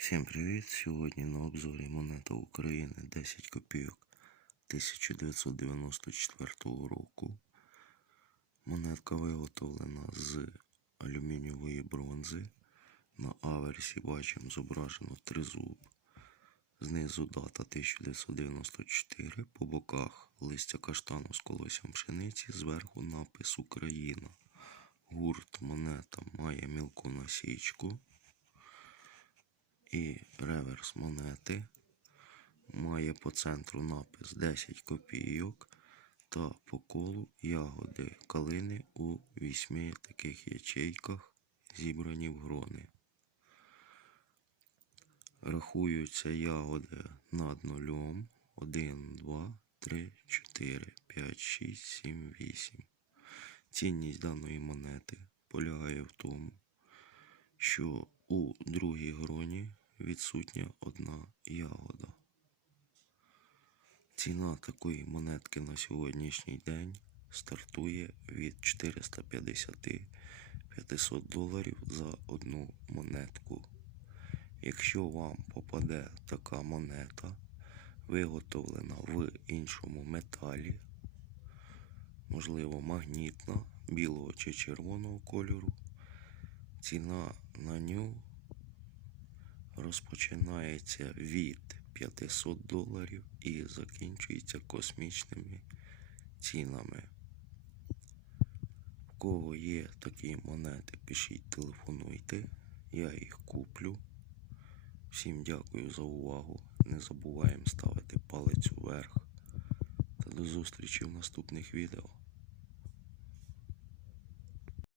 Всім привіт! Сьогодні на обзорі монета України 10 копійок 1994 року. Монетка виготовлена з алюмінієвої бронзи. На аверсі бачимо зображено тризуб. Знизу дата 1994, по боках листя каштану з колоссям пшениці, зверху напис Україна. Гурт монета має мілку насічку і реверс монети. Має по центру напис 10 копійок та по колу ягоди калини у вісьми таких ячейках, зібрані в грони. Рахуються ягоди над нульом 1, 2, 3, 4, 5, 6, 7, 8. Цінність даної монети полягає в тому, що у другій гроні відсутня одна ягода. Ціна такої монетки на сьогоднішній день стартує від 450-500 доларів за одну монетку. Якщо вам попаде така монета, виготовлена в іншому металі, можливо магнітна, білого чи червоного кольору, ціна на ню розпочинається від 500 доларів і закінчується космічними цінами. В кого є такі монети, пишіть, телефонуйте, я їх куплю. Всім дякую за увагу. Не забуваємо ставити палець вверх. Та до зустрічі в наступних відео.